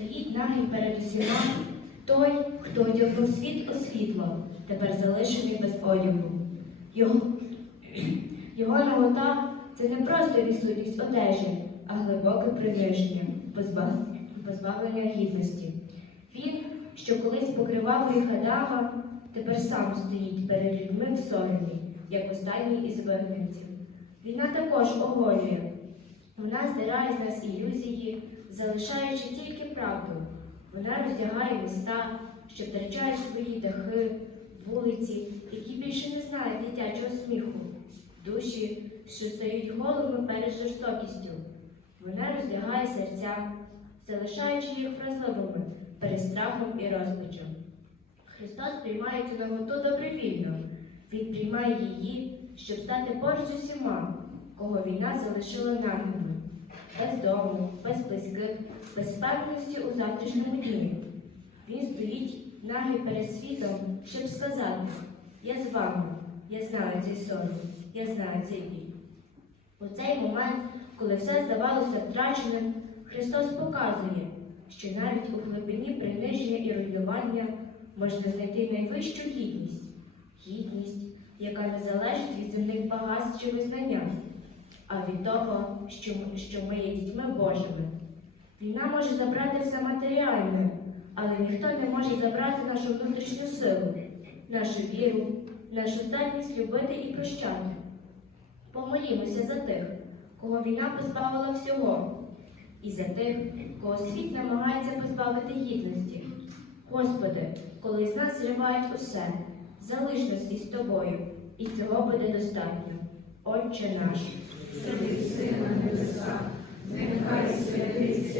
Стоїть нагий перед усіма той, хто одягнув світ у світло, тепер залишений без одягу. Його, його нагота це не просто відсутність одежі, а глибоке приниження, позбав- позбавлення гідності. Він, що колись покривав гріх Адама, тепер сам стоїть перед людьми в соромі, як останній із вигнанців. Війна також оголює. Вона здирає з нас ілюзії, залишаючи тільки правду. Вона роздягає міста, що втрачають свої дахи, вулиці, які більше не знають дитячого сміху, душі, що стають голими перед жорстокістю. Вона роздягає серця, залишаючи їх вразливими перед страхом і розпачем. Христос приймає цю наготу добровільно. Він приймає її, щоб стати поруч усіма, кого війна залишила нагими, без дому, без близьких, без впевненості у завтрашньому дні. Він стоїть нагий перед світом, щоб сказати: Я з вами, я знаю цей сором, я знаю цей біль. У цей момент, коли все здавалося втраченим, Христос показує, що навіть у глибині приниження і руйнування можна знайти найвищу гідність, гідність, яка не залежить від земних багатств чи визнання, а від того, що що ми є дітьми Божими. Війна може забрати все матеріальне, але ніхто не може забрати нашу внутрішню силу, нашу віру, нашу здатність любити і прощати. Помолімося за тих, кого війна позбавила всього, і за тих, кого світ намагається позбавити гідності. Господи, коли з нас зривають усе, залиш нас із тобою, і цього буде достатньо. Отче наш. Сиси сина небеса, нехай святиться